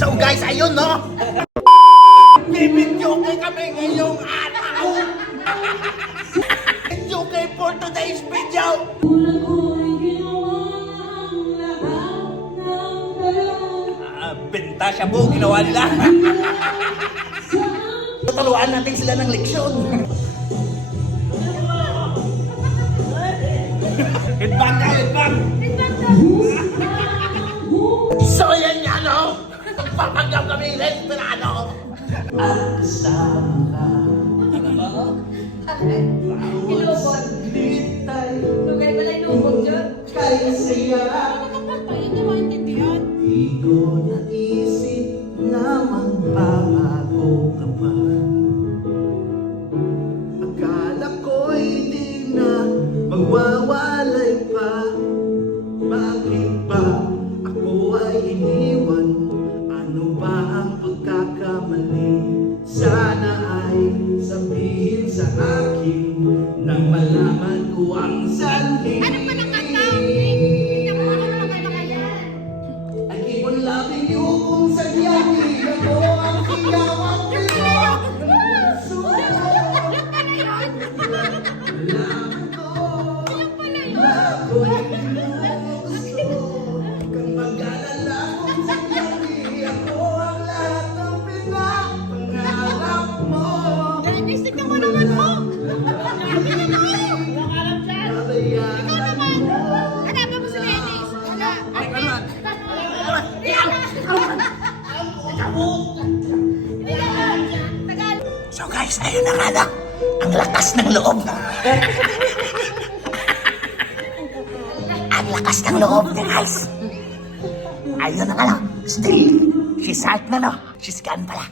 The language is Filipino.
So guys, ayun no. Bibidyoke kami ngayong araw. Bibidyoke for today's video. Benta siya po, ginawa nila. Tataluan natin sila ng leksyon. Headbang ka, headbang! So yan nga no, papagyam kami Esperano. At kasama ka, Ilubog. litay, Lugay pala ilubog dyan. kaya siya. Hindi maintindihan. Di ko naisip na magbabago ka pa. Akala ko'y di na magwawalay pa. Bakit ba ako ay iniwan? Ano ba ang pagkakamali? Sana ay sabihin sa akin nang malaman ko ang sanhi. Ano pa ng kanta? Hindi mo ano naman yan. I keep on loving you kung sadyang di ako ang sinawang pinagpuso. Yan pala yun. Alam ko Yan pala yun. na ako'y pinuso. Kang mag-alala kung sadyang di ako ang lahat ng pinapangarap mo. Dennis, tignan mo naman mo. Grabe na mo. Walang alam dyan. Ikaw naman. Hanapan mo si Dennis. Wala. Ay, kanan. Hindi ka alam dyan. Tagalog. So guys, ayun na nga na. Ang lakas ng loob. Ang lakas ng loob niya guys. Ayun na nga na. Still, she's hot na no. She's gone pala.